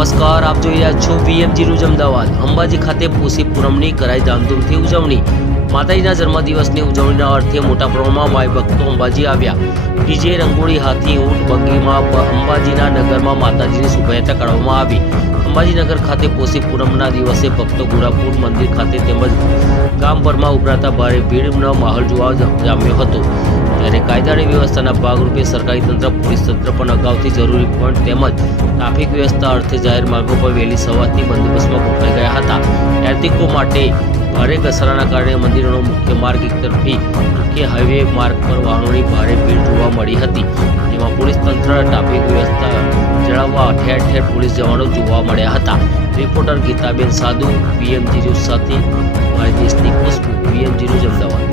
નમસ્કાર, આપ જોઈ રહ્યા છો VMG ન્યૂઝ અમદાવાદ। અંબાજી ખાતે પોષી પૂનમની કરાઈ ધામધૂમથી ઉજવણી। માતાજીના જન્મદિવસની ઉજવણીના અર્થે મોટા પ્રમાણમાં માઈ ભક્તો અંબાજી આવ્યા। ડીજે, રંગોળી, હાથી, ઊંટ, બગીમાં અંબાજીના નગરમાં માતાજીની શોભાયાત્રા કાઢવામાં આવી। અંબાજી નગર ખાતે પોષી પૂનમના દિવસે ભક્તો ઘોડાપુર મંદિર ખાતે તેમજ ગામભરમાં ઉભરાતા ભારે ભીડનો માહોલ જોવા જામ્યો હતો। ત્યારે કાયદાની વ્યવસ્થાના ભાગરૂપે સરકારી તંત્ર, પોલીસ તંત્ર પણ અગાઉથી જરૂરી પોઈન્ટ તેમજ ટ્રાફિક વ્યવસ્થા અર્થે જાહેર માર્ગો પર વહેલી સવારથી બંદોબસ્તમાં ગોઠવાઈ ગયા હતા। યાત્રિકો માટે ભારે ઘસારાના કારણે મંદિરોનો મુખ્ય માર્ગ એકતરફી મુખ્ય હાઈવે માર્ગ પર વાહનોની ભારે ભીડ જોવા મળી હતી, જેમાં પોલીસ તંત્ર ટ્રાફિક વ્યવસ્થા જાળવવા ઠેર ઠેર પોલીસ જવાનો જોવા મળ્યા હતા। રિપોર્ટર ગીતાબેન સાધુ, VMG ન્યૂઝ સાથે મારી દેશની ખુશ્બુ, VMG ન્યૂઝ અમદાવાદ।